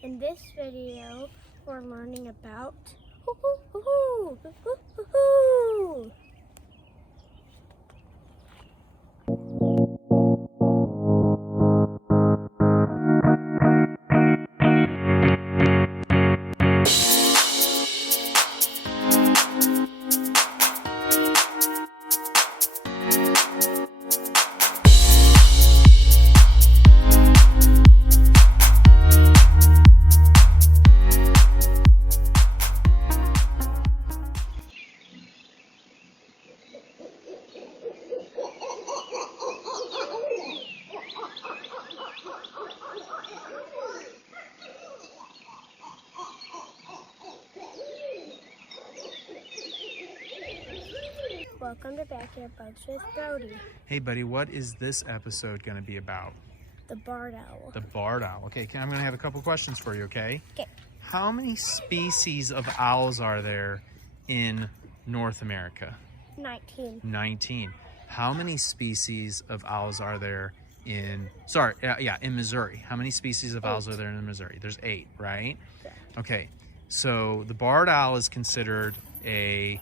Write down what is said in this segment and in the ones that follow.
In this video, we're learning about hoo-hoo-hoo-hoo, hoo-hoo-hoo-hoo. Welcome to Backyard Bugs with Brody. Hey buddy, what is this episode going to be about? The barred owl. The barred owl. Okay, I'm going to have a couple questions for you, okay? Okay. How many species of owls are there in North America? 19. 19. How many species of owls are there in Missouri? How many species of owls are there in Missouri? There's 8, right? Yeah. Okay, so the barred owl is considered a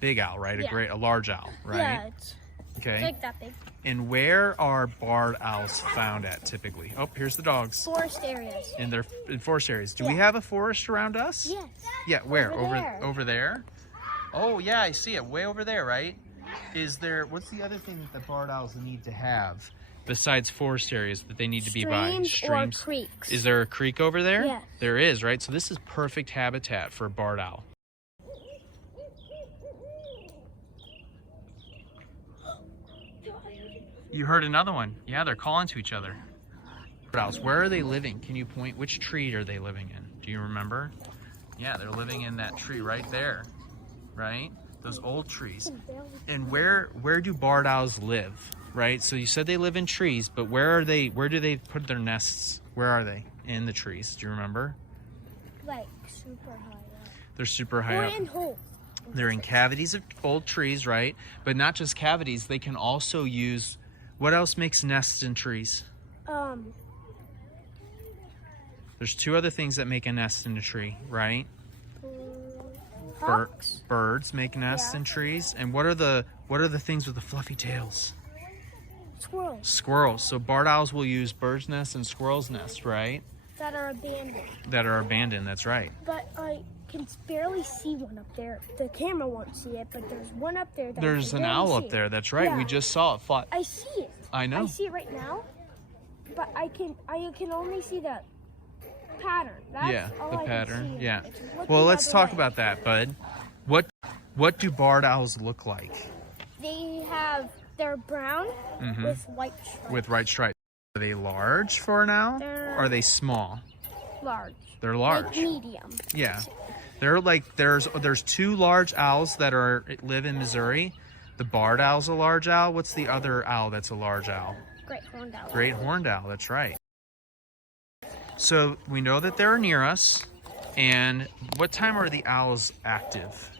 big owl, right? Yeah. A large owl, right? Yeah, it's like that big. And where are barred owls found at typically? Oh, here's the dogs. Forest areas. And they're in forest areas. Do we have a forest around us? Yes. Yeah, where? Over there. Over there? Oh, yeah, I see it. Way over there, right? What's the other thing that the barred owls need to have besides forest areas that they need to be by? Streams or creeks. Is there a creek over there? Yes. There is, right? So this is perfect habitat for a barred owl. You heard another one. Yeah, they're calling to each other. Where are they living? Can you point? Which tree are they living in? Do you remember? Yeah, they're living in that tree right there, right? Those old trees. And where do barred owls live, right? So you said they live in trees, but where do they put their nests? Where are they? In the trees. Do you remember? Like super high up. They're super high up. Or in holes. They're in cavities of old trees, right? But not just cavities. They can also use... What else makes nests in trees? There's 2 other things that make a nest in a tree, right? Hawks. Birds make nests in trees. And what are the things with the fluffy tails? Squirrels. Squirrels. So barred owls will use birds' nests and squirrels' nests, right? That are abandoned. That are abandoned, that's right. But I can barely see one up there. The camera won't see it, but there's one up there. There's an owl up there, that's right. Yeah. We just saw it fly. I see it. I know. I see it right now, but I can only see the pattern. That's all the I pattern. Can see. Yeah. It's looking Well, let's the talk other way. about that, bud. What do barred owls look like? They're brown with white stripes. With white stripes. Are they large for an owl? They're Or are they small? large. They're large. Like medium. Yeah. They're like there's 2 large owls that live in Missouri. The barred owl's a large owl. What's the other owl that's a large owl? Great horned owl. Great horned owl, that's right. So we know that they're near us. And what time are the owls active?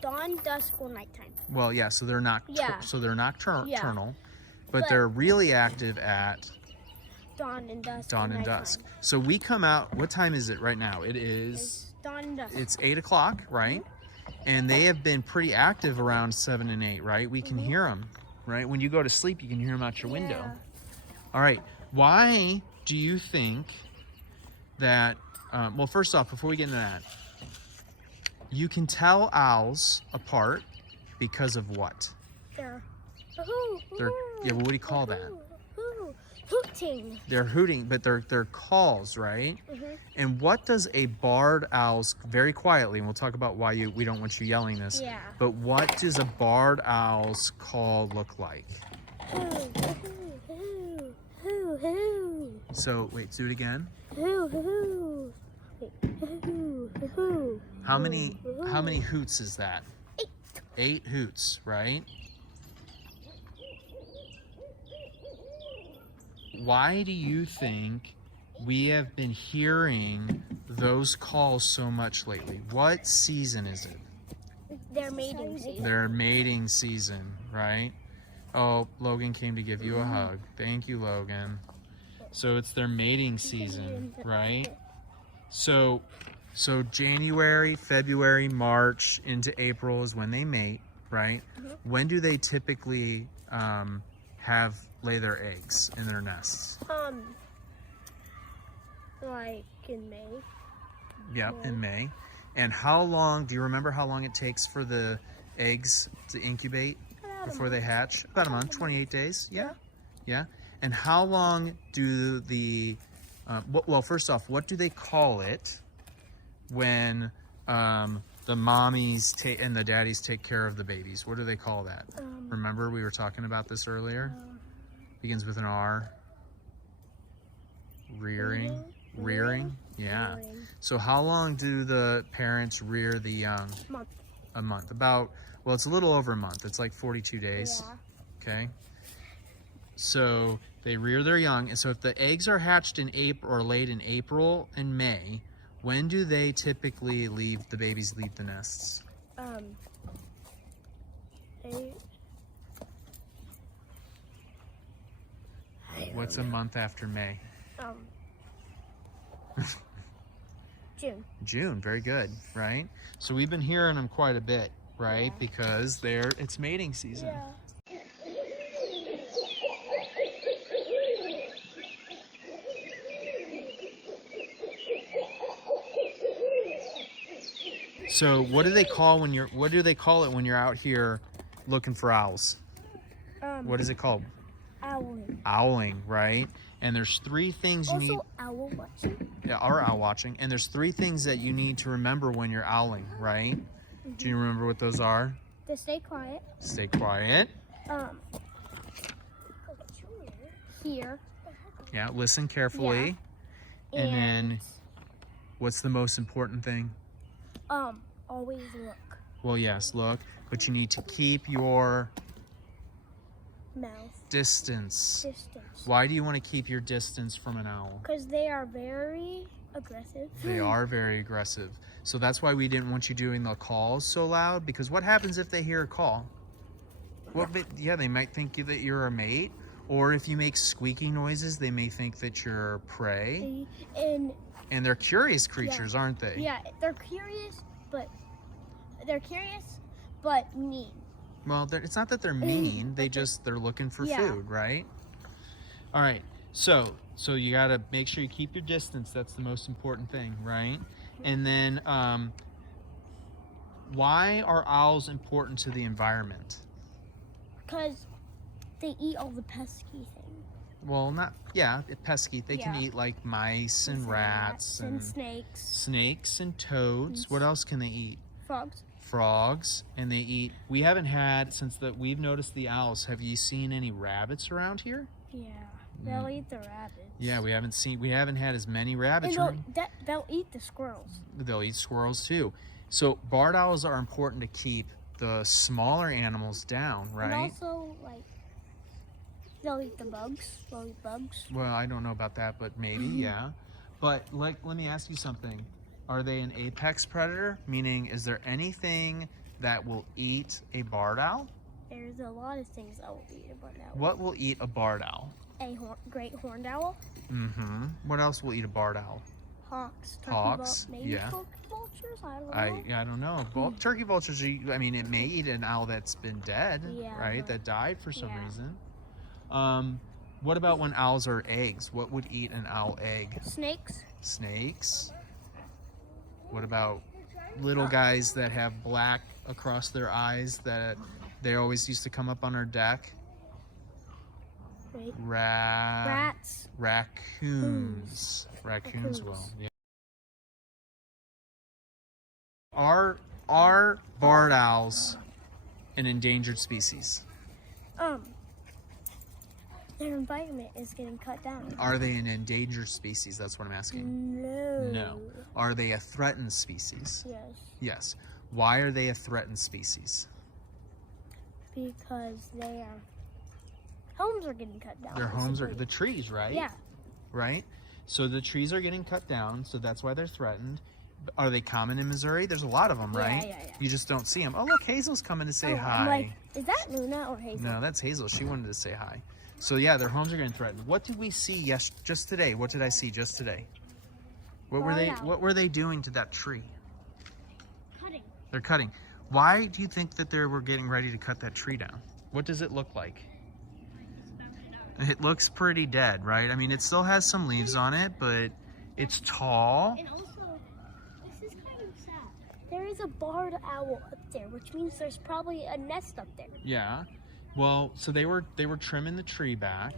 Dawn, dusk, or nighttime. Well, yeah, so they're nocturnal, Yeah. but they're really active at Dawn and dusk. dawn and dusk. So we come out, what time is it right now? It's dawn and dusk. It's 8 o'clock, right? And they have been pretty active around 7 and 8, right? We can hear them, right? When you go to sleep, you can hear them out your window. All right. Why do you think that, well, first off, before we get into that, you can tell owls apart because of what? They're What do you call that? hooting. They're hooting, but they're calls, right? And what does a barred owl's, very quietly, and we'll talk about why we don't want you yelling this, Yeah. but what does a barred owl's call look like? So, wait, do it again. How many hoots is that? 8 hoots, right? Why do you think we have been hearing those calls so much lately? What season is it? Their mating season. Their mating season, right? Oh, Logan came to give you a hug. Thank you, Logan. So it's their mating season, right? So January, February, March into April is when they mate, right? When do they typically lay their eggs in their nests? Like in May. Yep, in May. And how long, do you remember how long it takes for the eggs to incubate before they hatch? About a month, 28 days. Yeah. Yeah. And how long do the, well, first off, what do they call it when the mommies and the daddies take care of the babies? What do they call that? Remember, we were talking about this earlier? Begins with an R. Rearing. Rearing? Yeah. So how long do the parents rear the young? Month. A month. About, well, it's a little over a month. It's like 42 days. Yeah. Okay. So they rear their young. And so if the eggs are hatched in April or late in April and May, when do they typically leave, the babies leave the nests? What's a month after May? June. June, very good, right? So we've been hearing them quite a bit, right? Yeah. Because it's mating season. Yeah. So what do they call it when you're out here looking for owls? What is it called? Owling. Owling, right? And there's three things you need. Also owl watching. Yeah, or owl watching. And there's three things that you need to remember when you're owling, right? Do you remember what those are? To stay quiet. Stay quiet. Here. Yeah, listen carefully. Yeah. And then what's the most important thing? Always look. Well, yes, look. But you need to keep your Mouth. distance. Distance. Why do you want to keep your distance from an owl? Because they are very aggressive. They are very aggressive. So that's why we didn't want you doing the calls so loud, because what happens if they hear a call? Well, yeah, they might think that you're a mate, or if you make squeaky noises, they may think that you're prey. And they're curious creatures, aren't they? Yeah, they're curious, but mean. Well, it's not that they're mean. They're looking for food, right? All right. So you got to make sure you keep your distance. That's the most important thing, right? And then why are owls important to the environment? Because they eat all the pesky things. Well, pesky. They can eat like mice and rats and snakes. Snakes and toads. What else can they eat? Frogs. Frogs. And they eat, we haven't had, we've noticed the owls, have you seen any rabbits around here? Yeah, they'll eat the rabbits. Yeah, we haven't had as many rabbits. And they'll eat the squirrels. They'll eat squirrels too. So barred owls are important to keep the smaller animals down, right? And also, they'll eat the bugs. They'll eat bugs. Well, I don't know about that, but maybe, yeah. But let me ask you something. Are they an apex predator? Meaning, is there anything that will eat a barred owl? There's a lot of things that will eat a barred owl. What will eat a barred owl? A great horned owl. Mm-hmm. What else will eat a barred owl? Hawks. Hawks, Maybe turkey vultures? I don't know. Well, turkey vultures, it may eat an owl that's been dead, right? That died for some reason. What about when owls are eggs? What would eat an owl egg? Snakes. Snakes. What about little guys that have black across their eyes that they always used to come up on our deck? Rats. Raccoons. Raccoons will. Yeah. Are barred owls an endangered species? Their environment is getting cut down. Are they an endangered species? That's what I'm asking. No. Are they a threatened species? Yes. Yes. Why are they a threatened species? Because their homes are getting cut down. Their homes are the trees, right? Yeah. Right? So the trees are getting cut down, so that's why they're threatened. Are they common in Missouri? There's a lot of them, right? Yeah. You just don't see them. Oh, look, Hazel's coming to say hi. I'm like, is that Luna or Hazel? No, that's Hazel. She wanted to say hi. So yeah, their homes are getting threatened. What did we see just today? What did I see just today? What were they doing to that tree? Cutting. They're cutting. Why do you think that they were getting ready to cut that tree down? What does it look like? It looks pretty dead, right? I mean, it still has some leaves on it, but it's tall. And also, this is kind of sad. There is a barred owl up there, which means there's probably a nest up there. Yeah. Well, so they were trimming the tree back,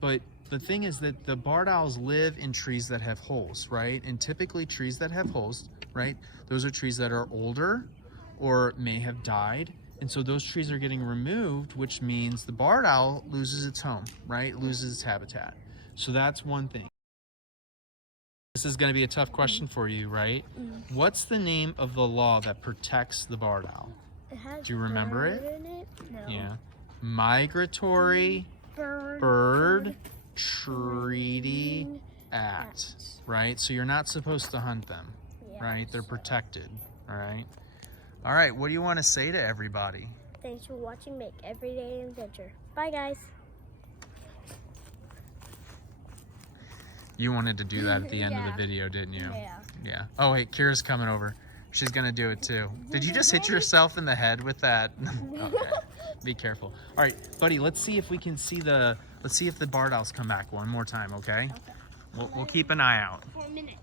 but the thing is that the barred owls live in trees that have holes, right? And typically trees that have holes, right? Those are trees that are older or may have died. And so those trees are getting removed, which means the barred owl loses its home, right? Loses its habitat. So that's one thing. This is going to be a tough question for you, right? What's the name of the law that protects the barred owl? Do you remember it? No. Yeah. Migratory Bird Treaty Act, right? So you're not supposed to hunt them, right? They're protected, all right? All right, what do you want to say to everybody? Thanks for watching Make Everyday an Adventure. Bye, guys. You wanted to do that at the end of the video, didn't you? Yeah. Yeah. Oh, wait, Kira's coming over. She's going to do it too. Did you just hit yourself in the head with that? Okay. Be careful. All right, buddy, let's see if we can see let's see if the barred owls come back one more time, okay? We'll keep an eye out. For a minute.